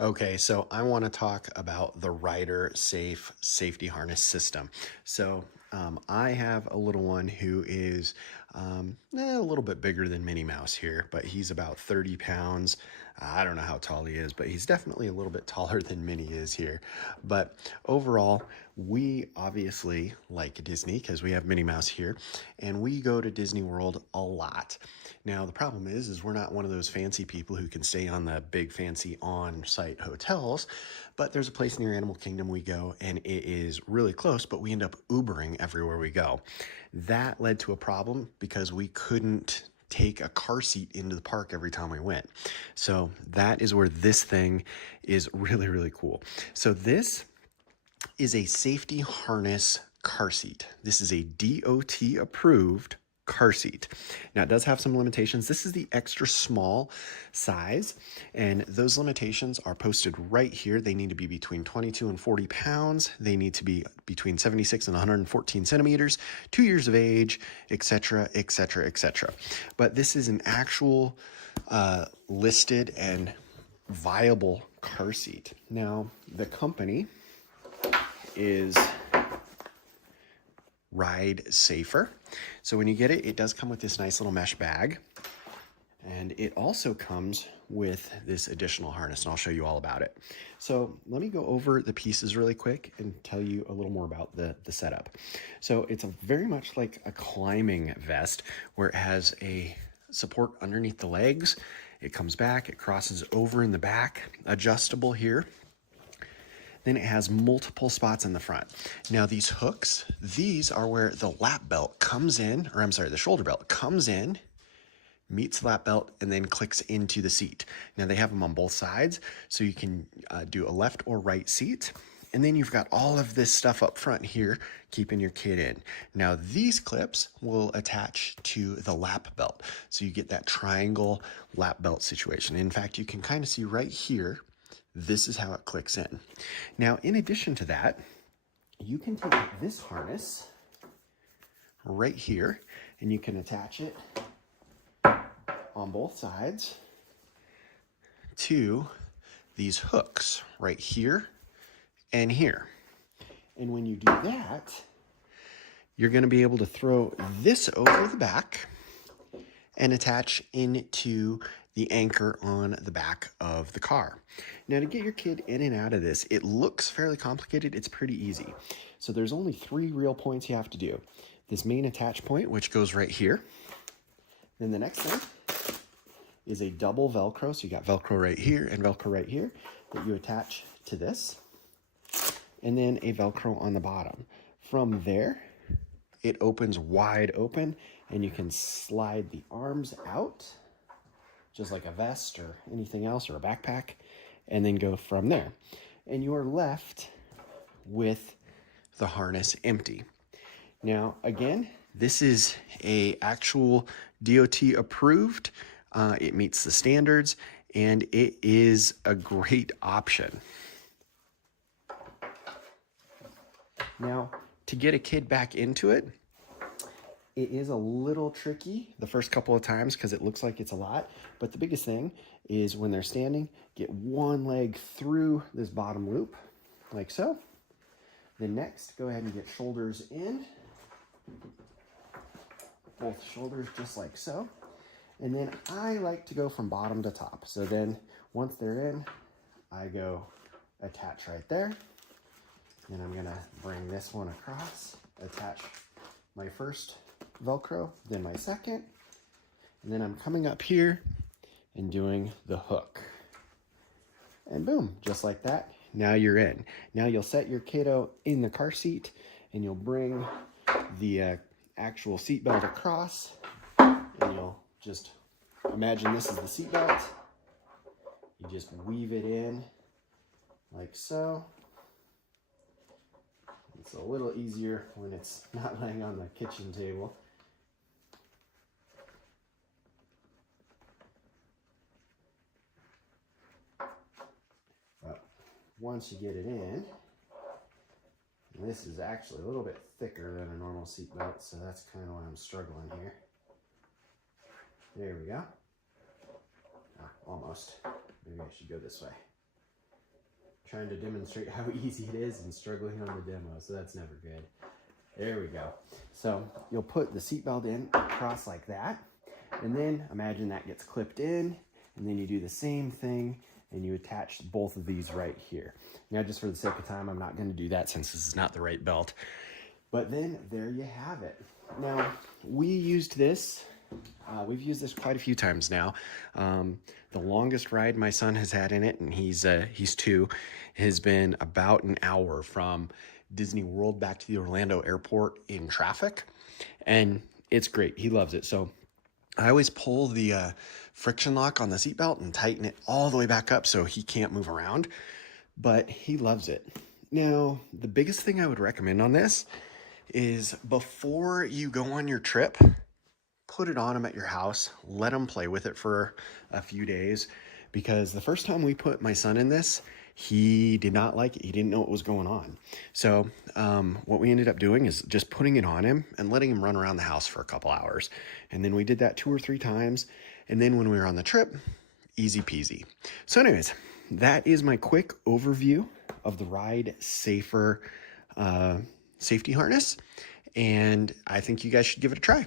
Okay, so I want to talk about the RiderSafe safety harness system. I have a little one who is a little bit bigger than Minnie Mouse here, but he's about 30 pounds. I don't know how tall he is, but he's definitely a little bit taller than Minnie is here. But overall, we obviously like Disney because we have Minnie Mouse here, and we go to Disney World a lot. Now, the problem is we're not one of those fancy people who can stay on the big fancy on-site hotels, but there's a place near Animal Kingdom we go, and it is really close, but we end up Ubering everywhere we go. That led to a problem because we couldn't take a car seat into the park every time we went. So that is where this thing is really, really cool. So this is a safety harness car seat. This is a DOT approved car seat. Now it does have some limitations. This is the extra small size, and those limitations are posted right here. They need to be between 22 and 40 pounds. They need to be between 76 and 114 centimeters, 2 years of age, etc., etc., etc. But this is an actual listed and viable car seat. Now the company is RideSafer. So when you get it, it does come with this nice little mesh bag. And it also comes with this additional harness, and I'll show you all about it. So let me go over the pieces really quick and tell you a little more about the setup. So it's very much like a climbing vest where it has a support underneath the legs. It comes back, it crosses over in the back, adjustable here. Then it has multiple spots in the front. Now these hooks, these are where the lap belt comes in, or I'm sorry, the shoulder belt comes in, meets the lap belt, and then clicks into the seat. Now they have them on both sides, so you can do a left or right seat. And then you've got all of this stuff up front here, keeping your kid in. Now these clips will attach to the lap belt. So you get that triangle lap belt situation. In fact, you can kind of see right here, this is how it clicks in. Now, in addition to that, you can take this harness right here and you can attach it on both sides to these hooks right here and here. And when you do that, you're going to be able to throw this over the back and attach into the anchor on the back of the car. Now to get your kid in and out of this, it looks fairly complicated. It's pretty easy. So there's only 3 real points you have to do. This main attach point, which goes right here. Then the next thing is a double Velcro. So you got Velcro right here and Velcro right here that you attach to this. And then a Velcro on the bottom. From there, it opens wide open and you can slide the arms out just like a vest or anything else or a backpack, and then go from there. And you are left with the harness empty. Now, again, this is a actual DOT approved. It meets the standards, and it is a great option. Now, to get a kid back into it, it is a little tricky the first couple of times because it looks like it's a lot, but the biggest thing is when they're standing, get one leg through this bottom loop, like so. Then next, go ahead and get shoulders in, both shoulders just like so. And then I like to go from bottom to top. So then once they're in, I go attach right there. Then I'm gonna bring this one across, attach my first Velcro, then my second, and then I'm coming up here and doing the hook. And boom, just like that, now you're in. Now you'll set your kiddo in the car seat and you'll bring the actual seat belt across and you'll just imagine this is the seat belt. You just weave it in like so. It's a little easier when it's not laying on the kitchen table. But once you get it in, this is actually a little bit thicker than a normal seat belt, so that's kind of why I'm struggling here. There we go. Almost. Maybe I should go this way. trying to demonstrate how easy it is and struggling on the demo, so that's never good. There we go. So you'll put the seatbelt in across like that, and then imagine that gets clipped in, and then you do the same thing and you attach both of these right here. Now, just for the sake of time, I'm not going to do that since this is not the right belt. But then there you have it. Now, we used this. We've used this quite a few times now. The longest ride my son has had in it, and he's 2, has been about an hour from Disney World back to the Orlando airport in traffic. And it's great. He loves it. So I always pull the friction lock on the seatbelt and tighten it all the way back up so he can't move around. But he loves it. Now, the biggest thing I would recommend on this is before you go on your trip, put it on him at your house, let him play with it for a few days, because the first time we put my son in this, he did not like it. He didn't know what was going on. So what we ended up doing is just putting it on him and letting him run around the house for a couple hours. And then we did that 2 or 3 times. And then when we were on the trip, easy peasy. So anyways, that is my quick overview of the RideSafer safety harness. And I think you guys should give it a try.